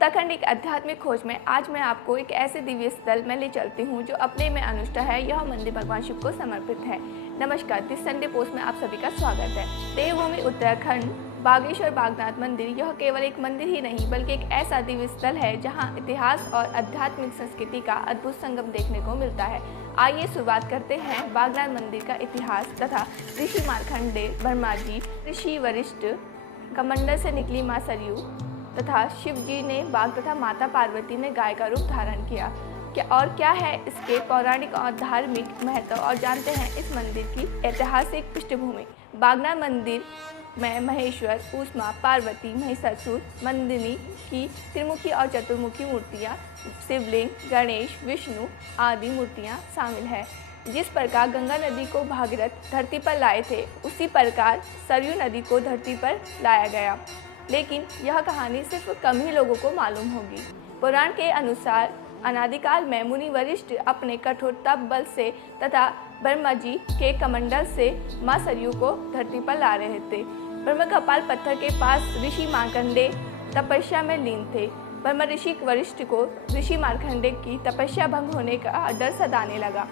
उत्तराखंड एक आध्यात्मिक खोज में आज मैं आपको एक ऐसे दिव्य स्थल में ले चलती हूँ जो अपने में अनुष्ठ है। यह मंदिर भगवान शिव को समर्पित है। नमस्कार, दिस संडे पोस्ट में आप सभी का स्वागत है। देवभूमि उत्तराखंड बागेश्वर बागनाथ मंदिर यह केवल एक मंदिर ही नहीं बल्कि एक ऐसा दिव्य स्थल है जहाँ इतिहास और आध्यात्मिक संस्कृति का अद्भुत संगम देखने को मिलता है। आइए शुरुआत करते हैं बागनाथ मंदिर का इतिहास तथा ऋषि मार्कंडेय ब्रह्मा जी, ऋषि वशिष्ठ कमंडल से निकली माँ सरयू तथा शिव जी ने बाघ तथा माता पार्वती ने गाय का रूप धारण किया। क्या है इसके पौराणिक और धार्मिक महत्व और जानते हैं इस मंदिर की ऐतिहासिक पृष्ठभूमि। बागनाथ मंदिर में महेश्वर, ऊष्मा, पार्वती, महिषासुर मंदिनी की त्रिमुखी और चतुर्मुखी मूर्तियाँ, शिवलिंग, गणेश, विष्णु आदि मूर्तियाँ शामिल है। जिस प्रकार गंगा नदी को भागीरथ धरती पर लाए थे उसी प्रकार सरयू नदी को धरती पर लाया गया, लेकिन यह कहानी सिर्फ कम ही लोगों को मालूम होगी। पुराण के अनुसार अनादिकाल में मुनि वशिष्ठ अपने कठोर तप बल से तथा ब्रह्मा जी के कमंडल से माँ सरयू को धरती पर ला रहे थे। ब्रह्म कपाल पत्थर के पास ऋषि मार्कंडेय तपस्या में लीन थे। ब्रह्म ऋषि वशिष्ठ को ऋषि मार्कंडेय की तपस्या भंग होने का डर सताने लगा।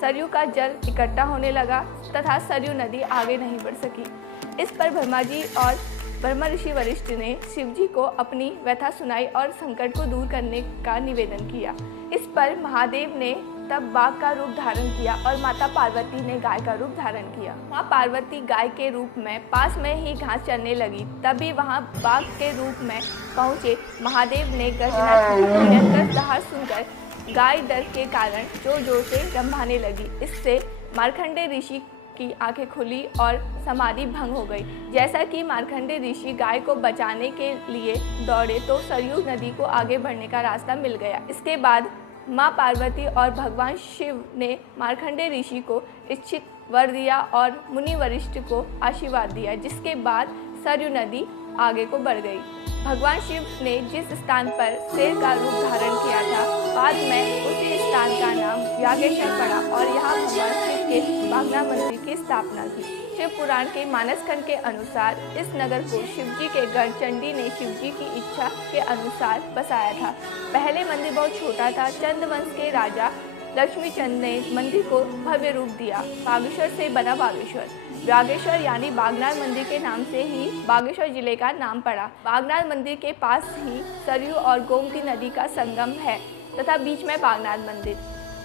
सरयू का जल इकट्ठा होने लगा तथा सरयू नदी आगे नहीं बढ़ सकी। इस पर ब्रह्मा जी और ब्रह्म ऋषि वशिष्ठ ने शिव जी को अपनी व्यथा सुनाई और संकट को दूर करने का निवेदन किया। इस पर महादेव ने तब बाघ का रूप धारण किया और माता पार्वती ने गाय का रूप धारण किया। माँ पार्वती गाय के रूप में पास में ही घास चरने लगी, तभी वहाँ बाघ के रूप में पहुँचे महादेव ने गर्जना की। भयंकर दहाड़ सुनकर गाय डर के कारण जोर जोर से रंभाने लगी। इससे मार्कंडेय ऋषि की आंखें खुली और समाधि भंग हो गई। जैसा कि मार्कंडेय ऋषि गाय को बचाने के लिए दौड़े तो सरयू नदी को आगे बढ़ने का रास्ता मिल गया। इसके बाद माँ पार्वती और भगवान शिव ने मार्कंडेय ऋषि को इच्छित वर दिया और मुनि वशिष्ठ को आशीर्वाद दिया, जिसके बाद सरयू नदी आगे को बढ़ गई। भगवान शिव ने जिस स्थान पर शेर का रूप धारण किया था, बाद में उसी स्थान का नाम यागेश्वर पड़ा और यहाँ भगवान शिव के बागनाथ मंदिर की स्थापना की। शिव पुराण के मानसखंड के अनुसार इस नगर को शिवजी के गढ़ चंडी ने शिवजी की इच्छा के अनुसार बसाया था। पहले मंदिर बहुत छोटा था। चंद वंश के राजा लक्ष्मी चंद ने मंदिर को भव्य रूप दिया। बागेश्वर से बना बागेश्वर। बागेश्वर यानी बागनाथ मंदिर के नाम से ही बागेश्वर जिले का नाम पड़ा। बागनाथ मंदिर के पास ही सरयू और गोमती नदी का संगम है तथा बीच में बागनाथ मंदिर।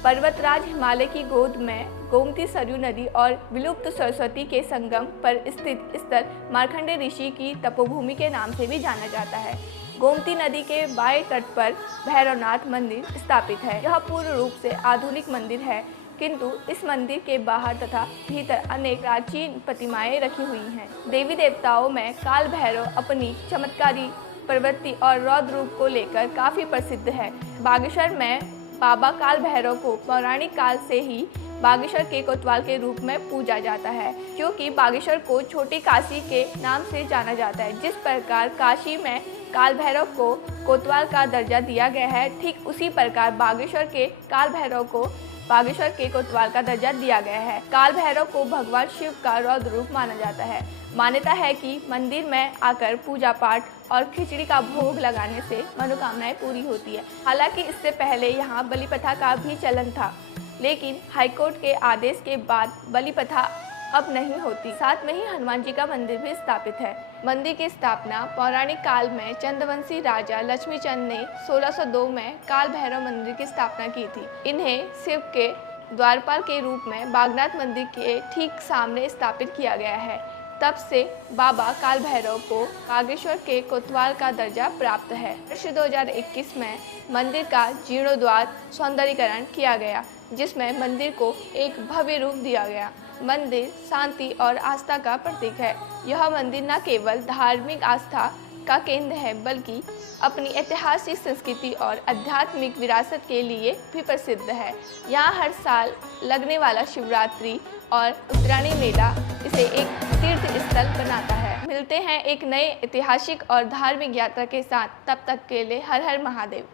पर्वतराज हिमालय की गोद में गोमती सरयू नदी और विलुप्त सरस्वती के संगम पर स्थित स्थल मार्कंडेय ऋषि की तपोभूमि के नाम से भी जाना जाता है। गोमती नदी के बाएं तट पर भैरवनाथ मंदिर स्थापित है। यह पूर्ण रूप से आधुनिक मंदिर है, किंतु इस मंदिर के बाहर तथा भीतर अनेक प्राचीन प्रतिमाएं रखी हुई हैं। देवी देवताओं में काल भैरव अपनी चमत्कारी प्रवृत्ति और रौद्र रूप को लेकर काफ़ी प्रसिद्ध है। बागेश्वर में बाबा काल भैरव को पौराणिक काल से ही बागेश्वर के कोतवाल के रूप में पूजा जाता है, क्योंकि बागेश्वर को छोटी काशी के नाम से जाना जाता है। जिस प्रकार काशी में काल भैरव को कोतवाल का दर्जा दिया गया है, ठीक उसी प्रकार बागेश्वर के काल भैरव को बागेश्वर के कोतवाल का दर्जा दिया गया है। काल भैरव को भगवान शिव का रौद्र रूप माना जाता है। मान्यता है कि मंदिर में आकर पूजा पाठ और खिचड़ी का भोग लगाने से मनोकामनाएं पूरी होती है। हालांकि इससे पहले यहाँ बलि प्रथा का भी चलन था, लेकिन हाईकोर्ट के आदेश के बाद बलि प्रथा अब नहीं होती। साथ में ही हनुमान जी का मंदिर भी स्थापित है। मंदिर की स्थापना पौराणिक काल में चंद्रवंशी राजा लक्ष्मी चंद ने 1602 में काल भैरव मंदिर की स्थापना की थी। इन्हें शिव के द्वारपाल के रूप में बागनाथ मंदिर के ठीक सामने स्थापित किया गया है। तब से बाबा काल भैरव को बागेश्वर के कोतवाल का दर्जा प्राप्त है। वर्ष 2021 में मंदिर का जीर्णोद्धार सौंदर्यीकरण किया गया, जिसमें मंदिर को एक भव्य रूप दिया गया। मंदिर शांति और आस्था का प्रतीक है। यह मंदिर न केवल धार्मिक आस्था का केंद्र है बल्कि अपनी ऐतिहासिक संस्कृति और आध्यात्मिक विरासत के लिए भी प्रसिद्ध है। यहाँ हर साल लगने वाला शिवरात्रि और उत्तरायणी मेला इसे एक तीर्थ स्थल बनाता है। मिलते हैं एक नए ऐतिहासिक और धार्मिक यात्रा के साथ, तब तक के लिए हर हर महादेव।